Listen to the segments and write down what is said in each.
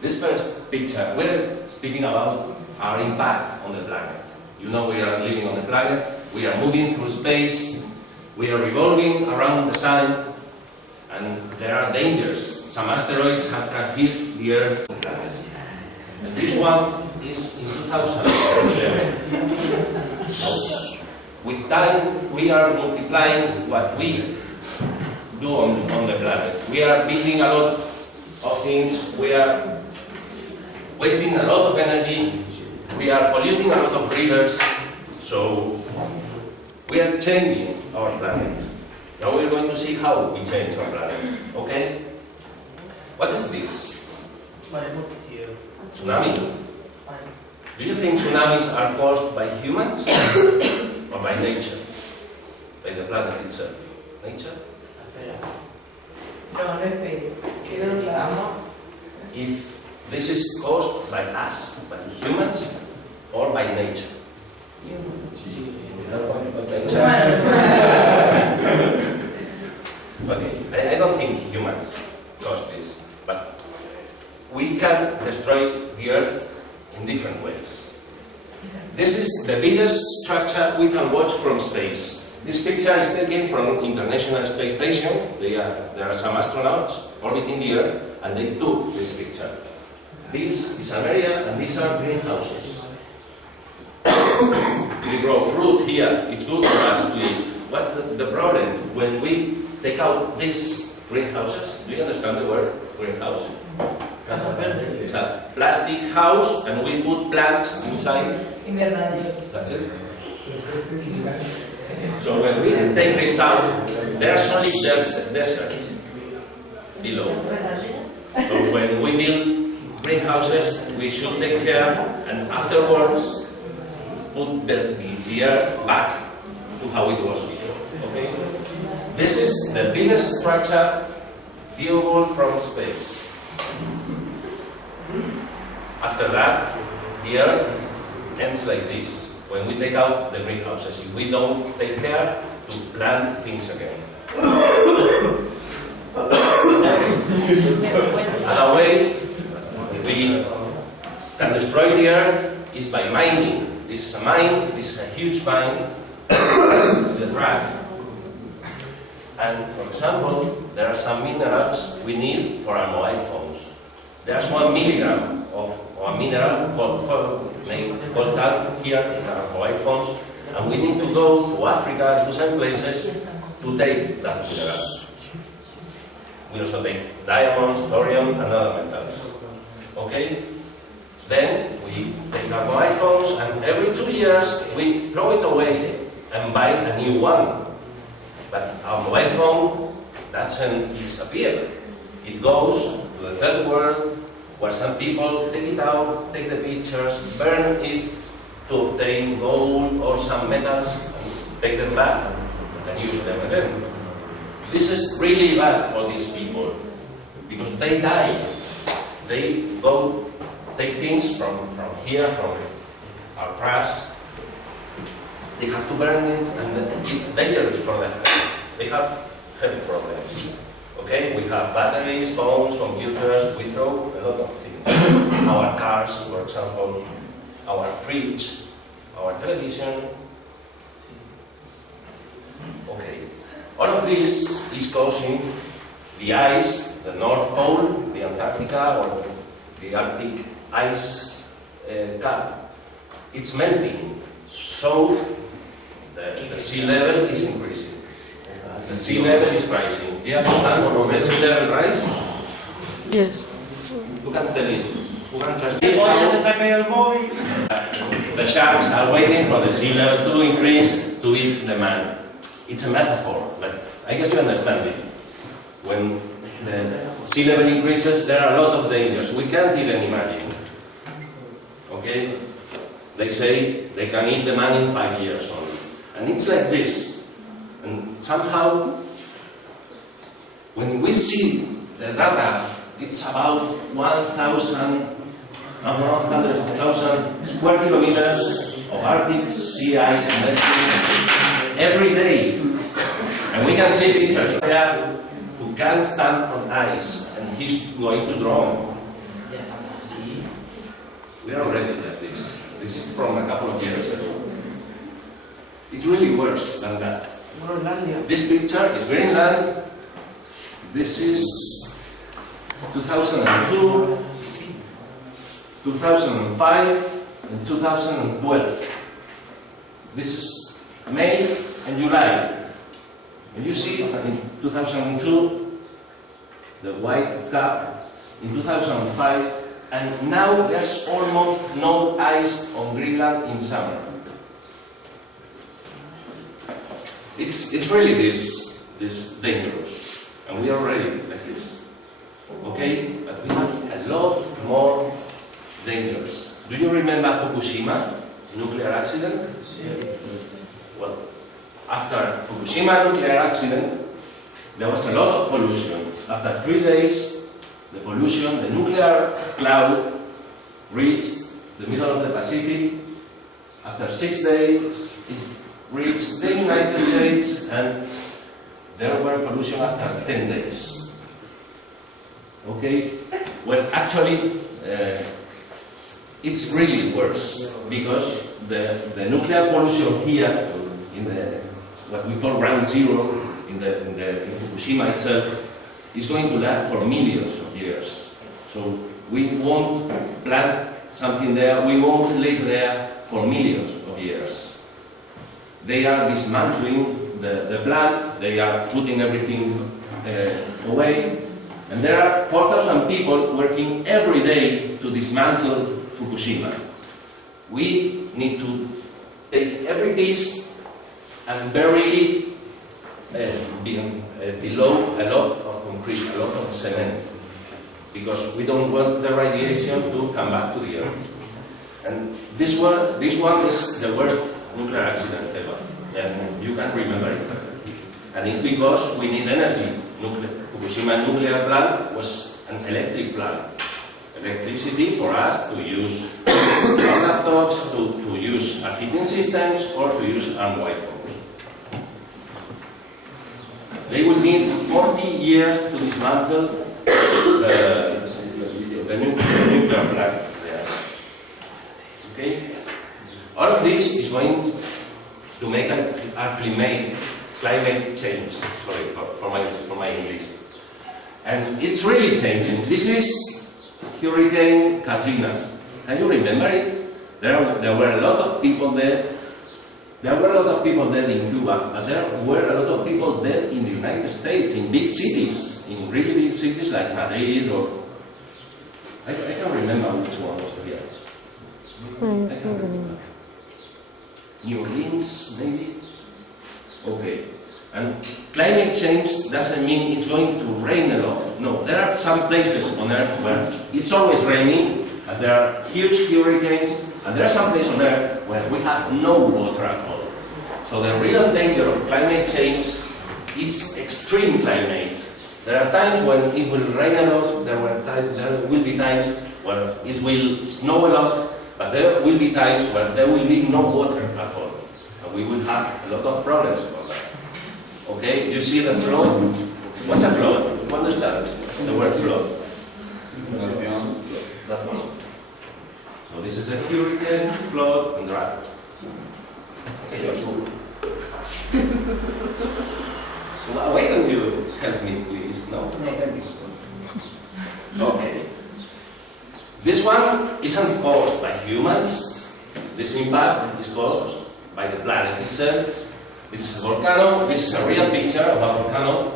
This first picture, we're speaking about our impact on the planet. You know, we are living on the planet, we are moving through space, we are revolving around the sun, and there are dangers. Some asteroids can hit the Earth and planet. And this one is in 2011. So, with time, we are multiplying what we do on the planet. We are building a lot of things, we are wasting a lot of energy, we are polluting a lot of rivers, so we are changing our planet. Now we're going to see how we change our planet, okay? What is this? Tsunami. Do you think tsunamis are caused by humans or by nature? By the planet itself? Nature? If this is caused by us, by humans, or by nature? Okay, I don't think humans cause this, but we can destroy the Earth in different ways. This is the biggest structure we can watch from space. This picture is taken from International Space Station. There are some astronauts orbiting the Earth, and they took this picture. This is an area, and these are greenhouses. We grow fruit here. It's good for us to eat. What's the problem when we take out these greenhouses? Do you understand the word greenhouse? It's a plastic house, and we put plants inside. That's it. So when we take this out, there's only desert below. So when we build greenhouses, we should take care, and afterwards put the earth back to how it was before. Okay? This is the biggest structure viewable from space. After that, the Earth ends like this. When we take out the greenhouses, if we don't take care to plant things again. Another way we can destroy the Earth is by mining. This is a mine, this is a huge mine, this is the drag. And for example, there are some minerals we need for our mobile phones. There's 1 milligram of a mineral called that here in our mobile phones, and we need to go to Africa, to some places, to take that mineral. We also take diamonds, thorium, and other metals. Okay? Then we take our mobile phones, and every 2 years we throw it away and buy a new one. But our mobile phone doesn't disappear. It goes to the third world, where some people take it out, take the pictures, burn it to obtain gold or some metals, take them back and use them again. This is really bad for these people, because they die. They go take things from here, from our trash. They have to burn it, and it's dangerous for them. They have health problems. Okay, we have batteries, phones, computers, we throw a lot of things. Our cars, for example, our fridge, our television. Okay, all of this is causing the ice, the North Pole, the Antarctica, or the Arctic ice cap. It's melting, so the sea level is increasing. The sea level is rising. Do you understand what the sea level rise? Yes. Who can tell it? Who can transmit the sharks are waiting for the sea level to increase to eat the man. It's a metaphor, but I guess you understand it. When the sea level increases, there are a lot of dangers. We can't even imagine. Okay? They say they can eat the man in 5 years only. And it's like this. And somehow, when we see the data, it's about 100,000 square kilometers of Arctic sea ice melting every day. And we can see pictures there who can't stand on ice, and he's going to drown. We are already like this. This is from a couple of years ago. It's really worse than that. This picture is Greenland. This is 2002, 2005, and 2012. This is May and July. And you see in 2002, the white cap, in 2005, and now there's almost no ice on Greenland in summer. It's really this dangerous, and we are already like this. Okay, but we have a lot more dangers. Do you remember Fukushima nuclear accident? Well, after Fukushima nuclear accident, there was a lot of pollution. After 3 days, the pollution, the nuclear cloud, reached the middle of the Pacific. After 6 days, it reached the United States, and there were pollution after 10 days. Okay? Well, actually, it's really worse, because the nuclear pollution here, in what we call ground zero, in Fukushima itself, is going to last for millions of years. So we won't plant something there, we won't live there for millions of years. They are dismantling the plant, they are putting everything away, and there are 4,000 people working every day to dismantle Fukushima. We need to take every piece and bury it below a lot of concrete, a lot of cement, because we don't want the radiation to come back to the earth. And this one is the worst nuclear accident ever, and you can remember it perfectly. And it's because we need energy. Fukushima nuclear plant was an electric plant. Electricity for us to use our laptops, to use our heating systems, or to use our mobile phones. They will need 40 years to dismantle the nuclear plant there. Okay? All of this is going to make our climate change. Sorry for my English. And it's really changing. This is Hurricane Katrina. Can you remember it? There were a lot of people there. There were a lot of people dead in Cuba, but there were a lot of people dead in the United States, in big cities, in really big cities like Madrid, or I can't remember which one was here. I can't remember. New Orleans, maybe? Okay. And climate change doesn't mean it's going to rain a lot. No, there are some places on Earth where it's always raining, and there are huge hurricanes, and there are some places on Earth where we have no water at all. So the real danger of climate change is extreme climate. There are times when it will rain a lot, there will be times where it will snow a lot, but there will be times where there will be no water at all. And we will have a lot of problems for that. Okay, you see the flood? What's a flood? You understand the word flood? That one. So this is the hurricane, flood, and drought. Okay, why don't you help me, please? No? No, thank you. Okay. This one isn't caused by humans. This impact is caused by the planet itself. This is a volcano. This is a real picture of a volcano.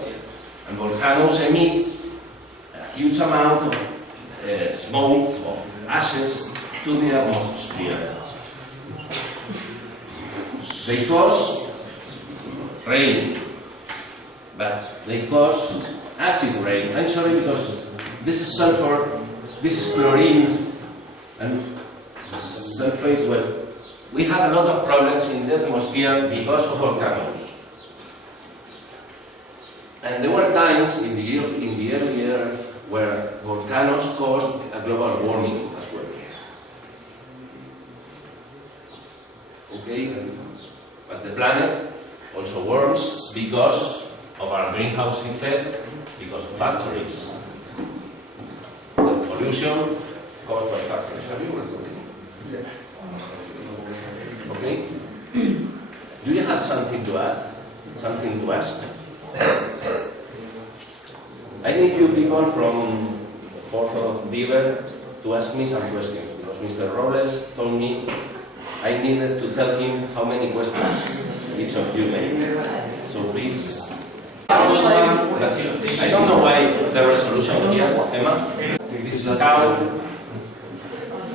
And volcanoes emit a huge amount of smoke, of ashes, to the atmosphere. They cause rain, but they cause acid rain. I'm sorry, because this is sulfur, this is chlorine, and sulfate. Well, we have a lot of problems in the atmosphere because of volcanoes. And there were times in the early Earth where volcanoes caused a global warming as well. Okay? But the planet also warms because of our greenhouse effect, because of factories. The pollution caused by factories. Okay? Do you have something to add? Something to ask? I need you people from 4th of Beaver to ask me some questions, because Mr. Robles told me I needed to tell him how many questions each of you made. So please. I don't know why the resolution here, Emma. This is how,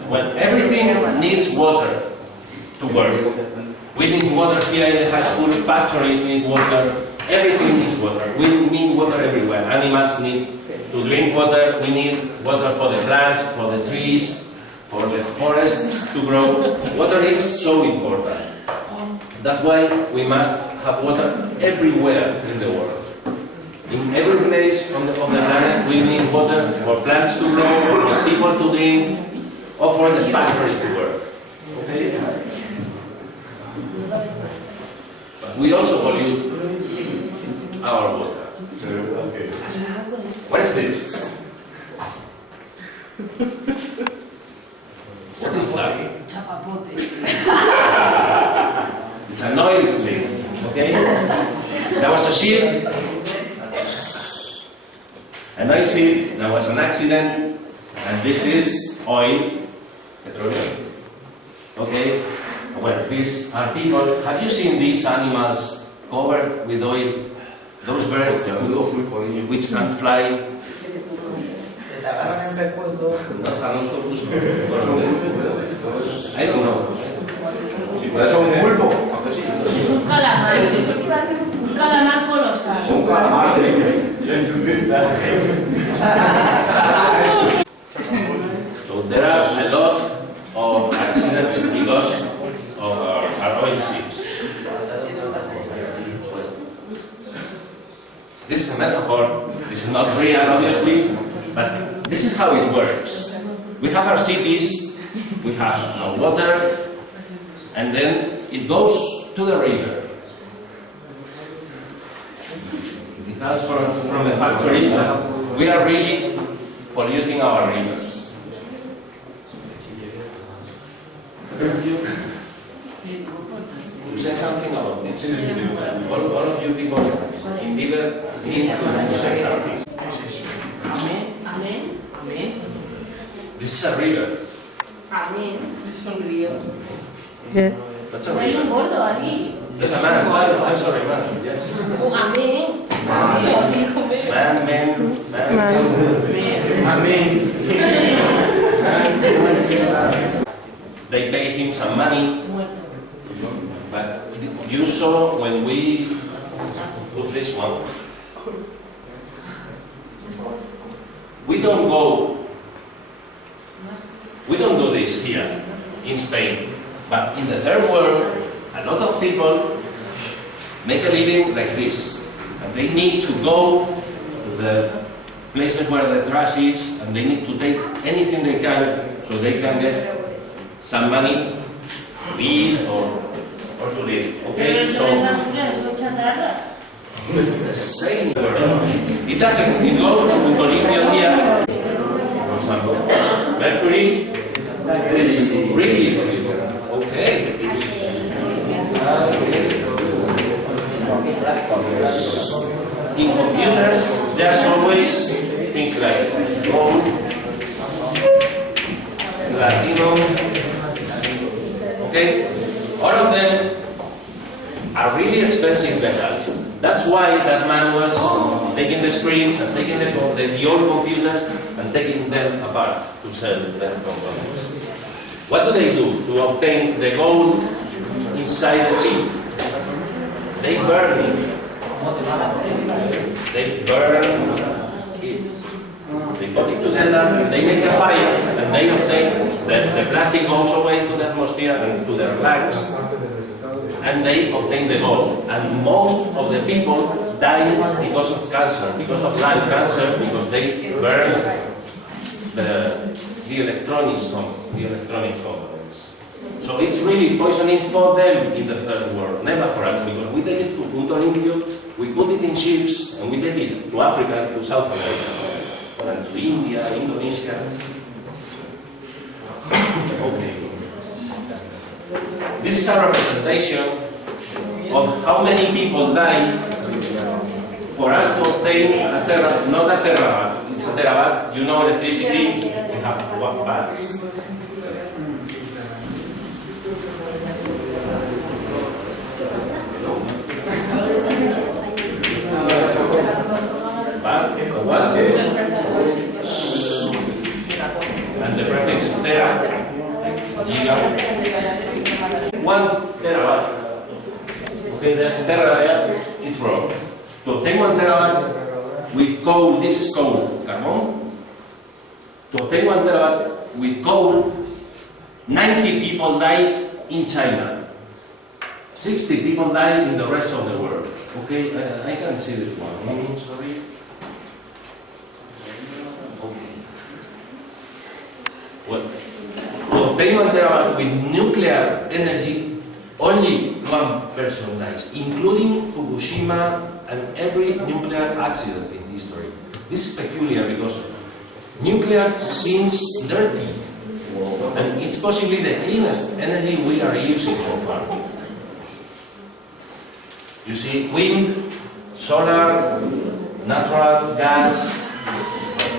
well, everything needs water to work. We need water here in the high school, factories need water, everything needs water. We need water everywhere. Animals need to drink water, we need water for the plants, for the trees, for the forests to grow. Water is so important. That's why we must have water everywhere in the world. In every place on the planet, we need water for plants to grow, for people to drink, or for the factories to work. Okay? But we also pollute our water. What is this? What is that? It's an oil slick, okay? There was a ship, an oil ship, there was an accident, and this is oil, petroleum. Okay? Well, these are people. Have you seen these animals covered with oil? Those birds which can fly. I don't know. Son un pulpo. Es un calamar. Un calamar colosal. Un calamar. So there are a lot of accidents because of our oil ships. This is a metaphor. This is not real, obviously, but this is how it works. We have our cities, we have our water, and then it goes to the river. It comes from a factory, but we are really polluting our rivers. You say something about this. All of you people in Beaver need to say something. Amén. Amén. This is a river. Amén. Es un río. That's a Hay un river. gordo allí. There's a man. I'm sorry, man. Yes. Un amén. Man. Amén. They pay him some money, but you saw when we put this one. We don't do this here in Spain, but in the third world, a lot of people make a living like this, and they need to go to the places where the trash is, and they need to take anything they can so they can get some money to eat or to live. Pero Okay, eso so es basura, eso es chatarra. the same word. It doesn't. It goes to Polybio here, for example. Mercury is really Polybio. Okay. In computers, there's always things like gold, platinum. Okay, all of them are really expensive metals. That's why that man was taking the screens and taking the old computers and taking them apart to sell their components. What do they do to obtain the gold inside the chip? They burn it. They burn it. They put it together, they make a fire, and they obtain the plastic goes away to the atmosphere and to their lungs, and they obtain the gold. And most of the people die because of cancer, because of lung cancer, because they burn the electronic components. So it's really poisoning for them in the third world, never for us, because we take it to Punto Limpio, we put it in ships, and we take it to Africa, to South America, and to India, Indonesia. This is a representation of how many people die for us to obtain a terabyte, not a terabyte, it's a terabyte. You know electricity, we have watts. What? And the prefix tera, giga, 1 terabyte. Okay, there's a terabyte, it's wrong. To obtain 1 terabyte with coal, this is coal, carbon. To obtain 1 terabyte with coal, 90 people died in China. 60 people died in the rest of the world. Okay, I can see this one. Sorry. Okay. Well, to obtain 1 terabyte with nuclear energy, only 1 person dies, including Fukushima and every nuclear accident in history. This is peculiar because nuclear seems dirty, and it's possibly the cleanest energy we are using so far. You see, wind, solar, natural gas.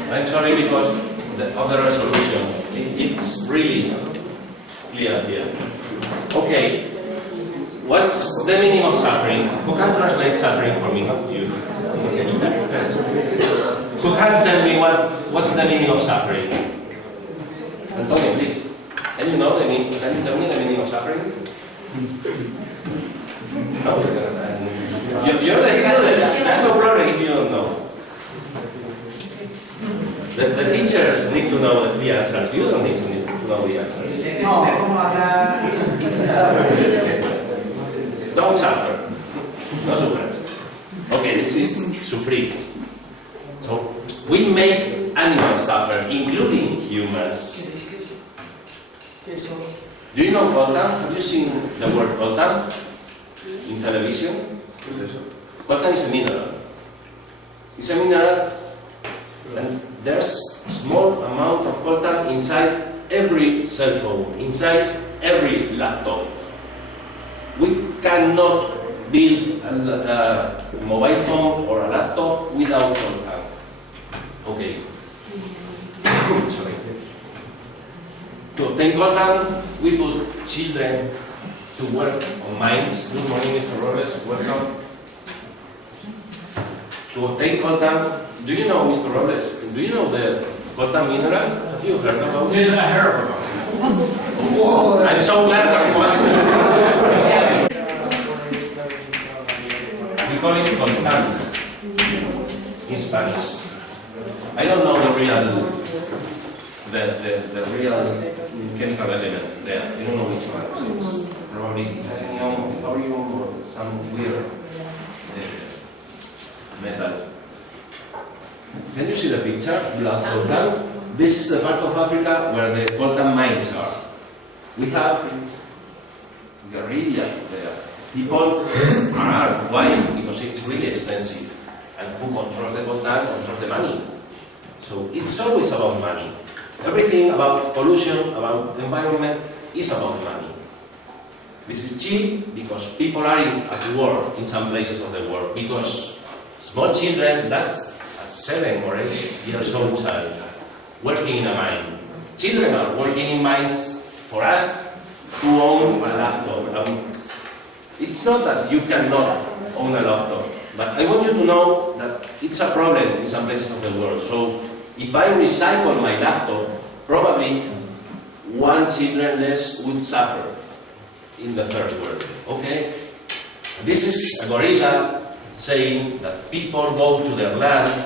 I'm sorry because of the resolution. It's really clear here. Okay, what's the meaning of suffering? Who can translate suffering for me? Not you. Who can tell me what's the meaning of suffering? Antonio, please. Can you know the meaning? Can you tell me the meaning of suffering? No. You're the student. That's no problem if you don't know. The teachers need to know the answers. You don't need to know the answers. Don't suffer. No suffer. Okay, this is sufrir. So, we make animals suffer, including humans. Do you know coltan? Have you seen the word coltan in television? Coltan is a mineral. It's a mineral, and there's a small amount of coltan inside every cell phone, inside every laptop. We cannot build a mobile phone or a laptop without coltan. Okay. Sorry. To obtain coltan, we put children to work on mines. Good morning, Mr. Robles. Welcome. To obtain coltan, do you know, Mr. Robles, do you know the coltan mineral? Have you heard about it? Yes, I heard about it. I'm so glad someone. We call it coltan in Spanish. I don't know the real chemical element there. I don't know which one. So it's probably titanium, thorium, or some weird metal. Can you see the picture? Blood coltan. This is the part of Africa where the coltan mines are. We have guerrilla there. People are. Why? Because it's really expensive. And who controls the coltan controls the money. So it's always about money. Everything about pollution, about environment, is about money. This is cheap because people are at war in some places of the world. Because small children, that's a 7 or 8 years old child, working in a mine. Children are working in mines for us to own a laptop. It's not that you cannot own a laptop, but I want you to know that it's a problem in some places of the world. So if I recycle my laptop, probably 1 children less would suffer in the third world. Okay? This is a gorilla saying that people go to their land,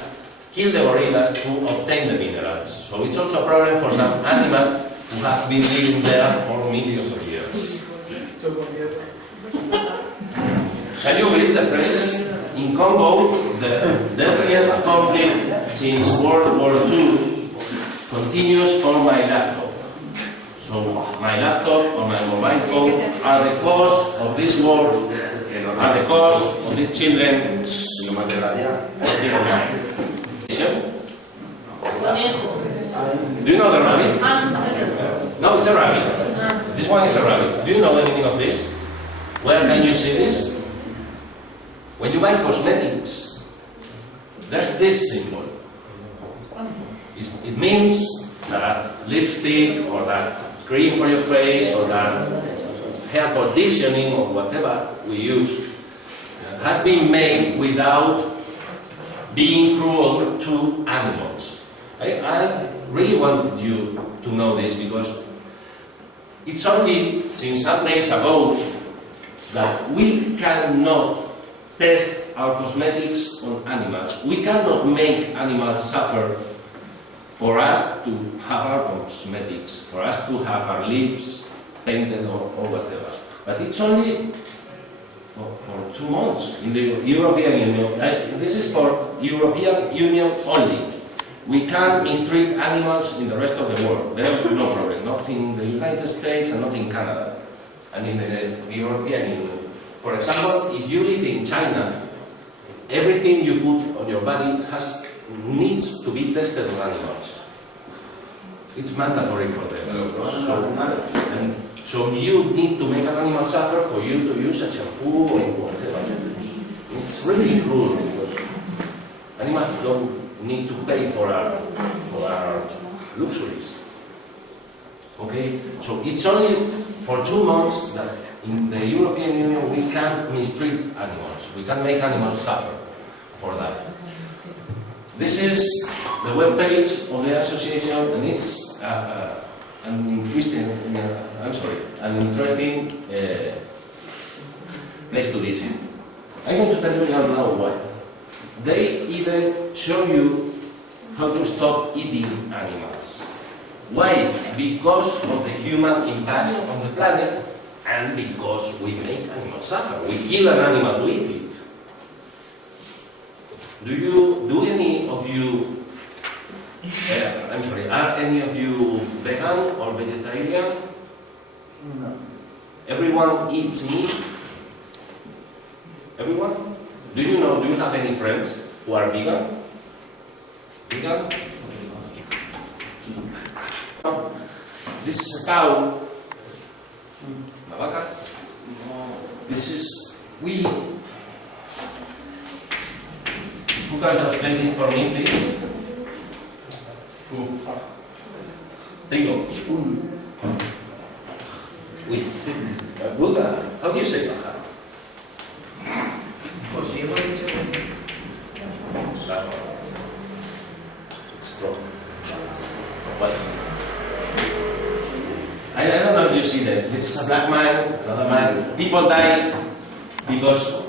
kill the gorillas to obtain the minerals. So it's also a problem for some animals who have been living there for millions of years. Can you read the phrase? In Congo, the deadliest conflict since World War II continues for my laptop. So my laptop or my mobile phone are the cause of this war, are the cause of the children. Do you know the rabbit? No, it's a rabbit. This one is a rabbit. Do you know the meaning of this? Where can you see this? When you buy cosmetics, there's this symbol. It means that lipstick or that cream for your face or that hair conditioning or whatever we use has been made without being cruel to animals. I really want you to know this because it's only since some days ago that we cannot test our cosmetics on animals. We cannot make animals suffer for us to have our cosmetics, for us to have our lips painted or whatever. But it's only for 2 months in the European Union. This is for European Union only. We can mistreat animals in the rest of the world. There is no problem, not in the United States and not in Canada and in the European Union. For example, if you live in China, everything you put on your body needs to be tested on animals. It's mandatory for them. So you need to make an animal suffer for you to use a shampoo or whatever. It's really cruel because animals don't need to pay for our luxuries. Okay? So it's only for 2 months that in the European Union we can't mistreat animals. We can make animals suffer for that. This is the web page of the association, and it's an interesting place to visit. I'm going to tell you now why. They even show you how to stop eating animals. Why? Because of the human impact on the planet and because we make animals suffer. We kill an animal to eat it. Do any of you, are any of you vegan or vegetarian? No. Everyone eats meat? Everyone? Do you have any friends who are vegan? Vegan? This is a cow. Una vaca. This is wheat. Who can translate it for me, please? Who? Trigo. Wheat. Buddha. How do you say that? It's strong. What? I don't know if you see that. This is a black man, another man. People die because.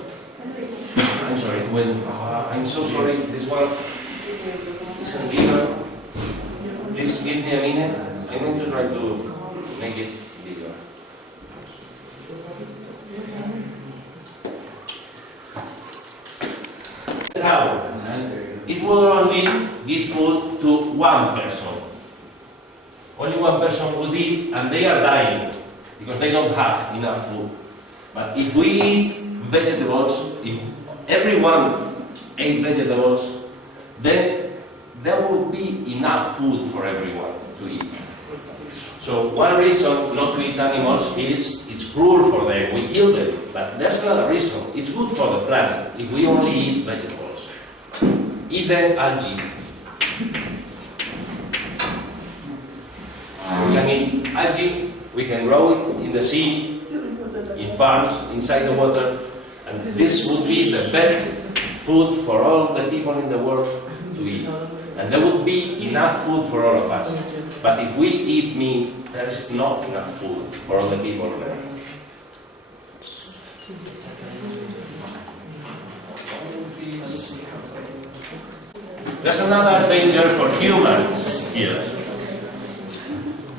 I'm sorry. I'm so sorry. This one isn't bigger. Please give me a minute. I'm going to try to make it bigger. Now, it will only give food to one person. Only one person would eat, and they are dying because they don't have enough food. But if we eat vegetables, if everyone ate vegetables, then there will be enough food for everyone to eat. So one reason not to eat animals is it's cruel for them, we kill them. But there's another reason, it's good for the planet if we only eat vegetables. Even algae. We can eat algae, we can grow it in the sea, in farms, inside the water, and this would be the best food for all the people in the world to eat. And there would be enough food for all of us. But if we eat meat, there is not enough food for all the people on earth. There's another danger for humans here.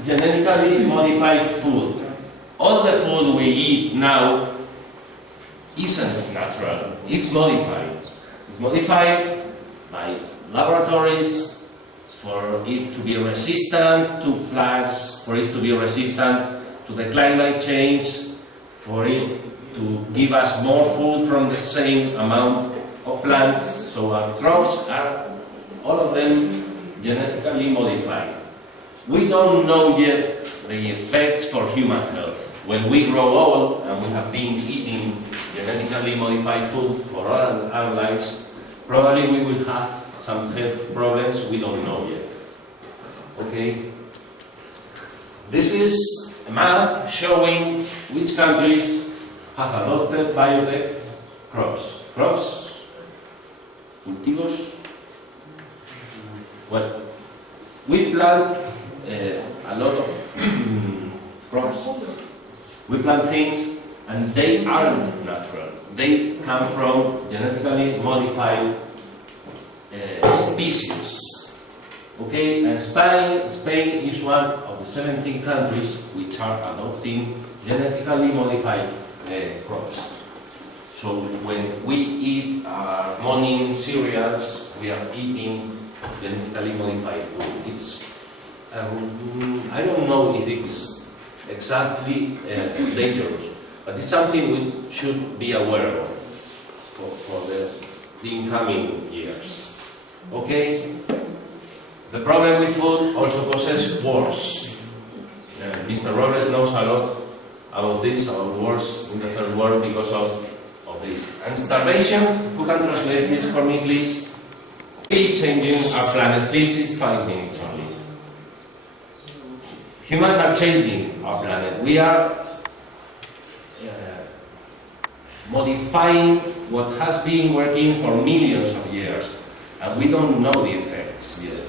Genetically modified food. All the food we eat now isn't natural, it's modified. It's modified by laboratories for it to be resistant to plagues, for it to be resistant to the climate change, for it to give us more food from the same amount of plants. So our crops are, all of them, genetically modified. We don't know yet the effects for human health. When we grow old and we have been eating genetically modified food for all our lives, probably we will have some health problems we don't know yet. Okay? This is a map showing which countries have adopted biotech crops. Crops? Cultivos? Well, we plant a lot of crops. We plant things and they aren't natural. They come from genetically modified species. Okay, and Spain is one of the 17 countries which are adopting genetically modified crops. So when we eat our morning cereals, we are eating genetically modified food. It's I don't know if it's exactly dangerous, but it's something we should be aware of for the incoming years. Okay? The problem with food also causes wars. Mr. Robles knows a lot about this, about wars in the third world because of this. And starvation, who can translate this for me, please? Really changing our planet, please, it's 5 minutes only. Humans are changing our planet. We are modifying what has been working for millions of years, and we don't know the effects yet.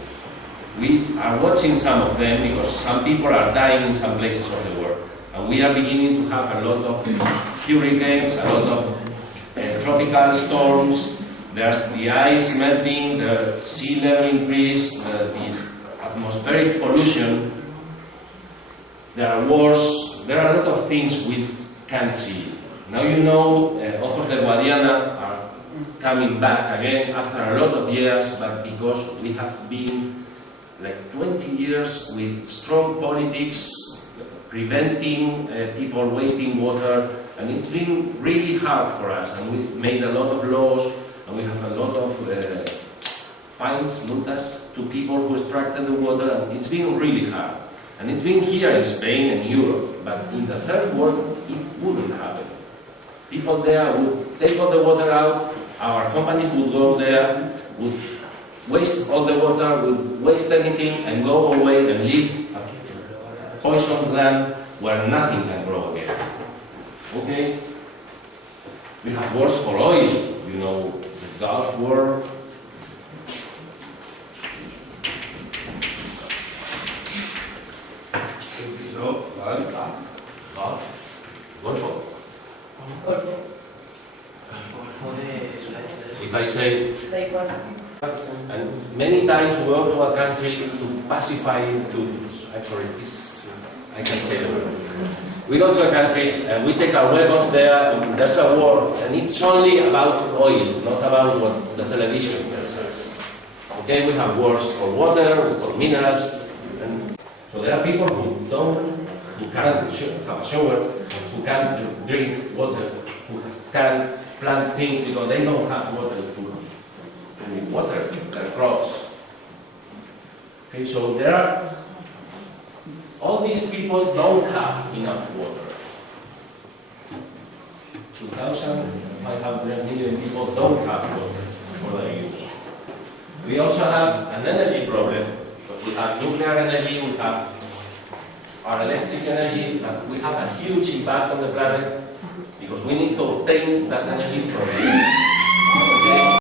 We are watching some of them because some people are dying in some places of the world, and we are beginning to have a lot of hurricanes, a lot of tropical storms. There's the ice melting, the sea level increase, the atmospheric pollution. There are wars. There are a lot of things we can't see. Now you know, Ojos del Guadiana are coming back again after a lot of years, but because we have been like 20 years with strong politics, preventing people wasting water, and it's been really hard for us, and we made a lot of laws, and we have a lot of fines, multas, to people who extracted the water, and it's been really hard. And it's been here in Spain and Europe, but in the third world, it wouldn't happen. People there would take all the water out, our companies would go there, would waste all the water, would waste anything, and go away and leave a poisoned land where nothing can grow again. Okay? We have wars for oil, you know, the Gulf War. Golfo. If I say, and many times we go to a country to pacify it, I'm sorry, this, I can't say the word. We go to a country and we take our weapons there, and there's a war, and it's only about oil, not about what the television tells us. Okay, we have wars for water, for minerals, and so there are people who can't have a shower, who can't drink water, who can't plant things because they don't have water to water their crops. Okay, so there are, all these people don't have enough water. 2,500 million people don't have water for their use. We also have an energy problem. We have nuclear energy, we have our electric energy, but we have a huge impact on the planet because we need to obtain that energy from